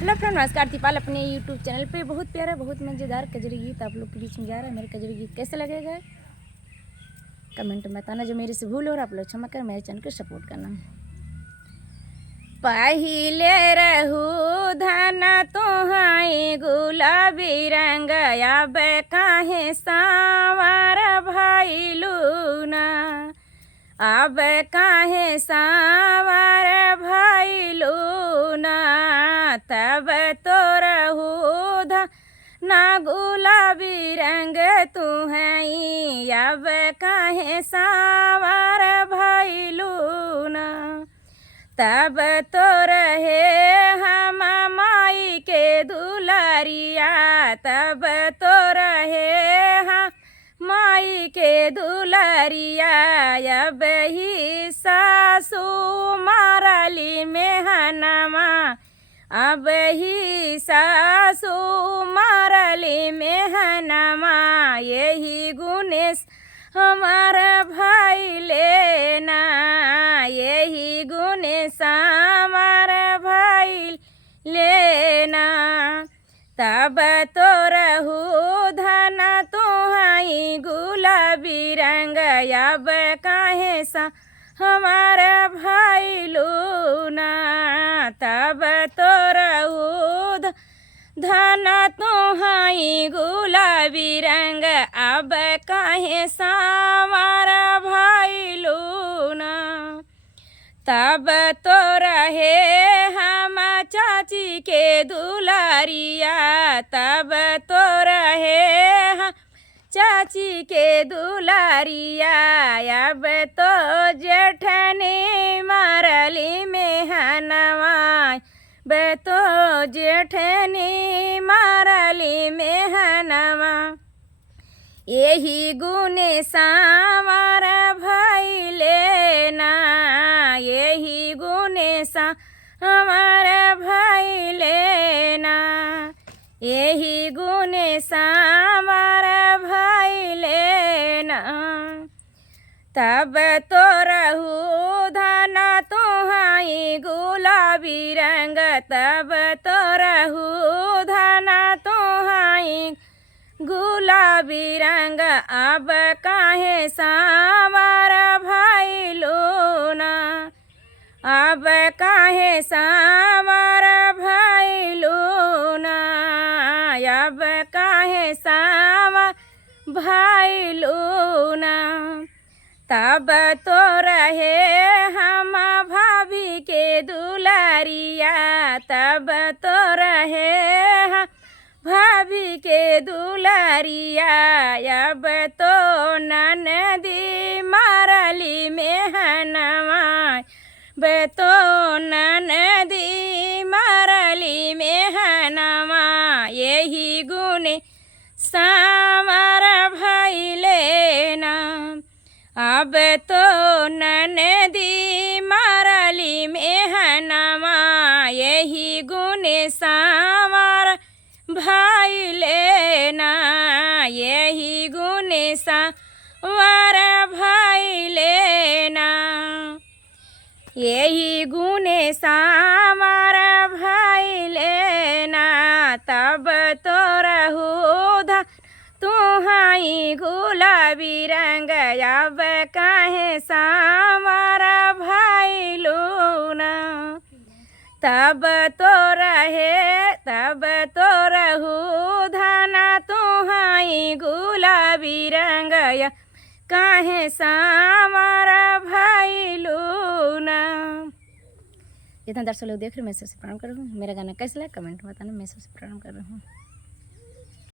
Hello friend, नमस्कार। दीपाल अपने YouTube channel पे बहुत प्यारा, बहुत मज़ेदार कजरी गीत आप लोग के बीच में जा रहा है। मेरे कजरी गीत कैसे लगेगा कमेंट में बताना। जो मेरे से भूल हो रहा आप लोग क्षमा कर, मेरे चैनल को सपोर्ट करना। पहिले रहू धन तुहाई गुलाबी रंग, अब काहे सावर भइलू ना, अब काहे सावर भइलू ना। तब तो रहू ना गुलाबी रंग तू है, अब काहे सावर भइलू ना। तब तो रहे हम माई के दुलारिया, तब तो रहे हम माई के दुलारिया। अब ही सासू मारली मेहनमा, अब ही सासू मारली मेहनमा। यही गुनेश हमारा भाई लेना, यही गुनेश हमारा भाई लेना। तब तो रहू धन तुहाई गुलाबी रंग, अब काहे सा हमारा भाई लूना। तब तो रहू धन तुहाई गुलाबी रंग, अब काहे सावरा भाई लूना। तब तो रहे हम चाची के दुलारिया, तब तो रहे हम चाची के दुलारिया। अब तो जेठनी मारली मेहनवा, बे तो जेठनी मारली मेहनवा। यही गुने सावर भाई लेना, यही गुने सावर भाई लेना, यही गुने सावर भाई लेना। तब तो रहू धन तुहाई गुलाबी रंग, तब तो रहू धन तुहाई गुलाबी रंग, अब काहे सावर भाई लूना, अब काहे सावर भाई लूना, अब काहे सावर भाई लूना। तब तो रहे हम भाभी के दुलारिया, तब तो रहे हम भाभी के दुलारिया। अब तो ननदी मारली मेहनवा, बे तो ननदी मारली मेहनवा। यही गुने सावर भाई लेना, अब तो ननदी मारली मेहनवा। यही गुने सावर भाई लेना, यही गुने सावर भाई लेना, यही गुने सावर भाई लेना। तब तो रहू धन तुहाई गुलाबी रंग, अब काहे सावर भाई लूना। तब तो रहे, तब तो रहू धन तुहाई गुलाबी रंग, काहे सावर भाई लूना। जितना दर्शक लोग देख रहे हैं मैं सबसे प्रणाम कर रहा हूँ। मेरा गाना कैसा लगा कमेंट में बताना, मैं सबसे प्रणाम कर रहा हूँ।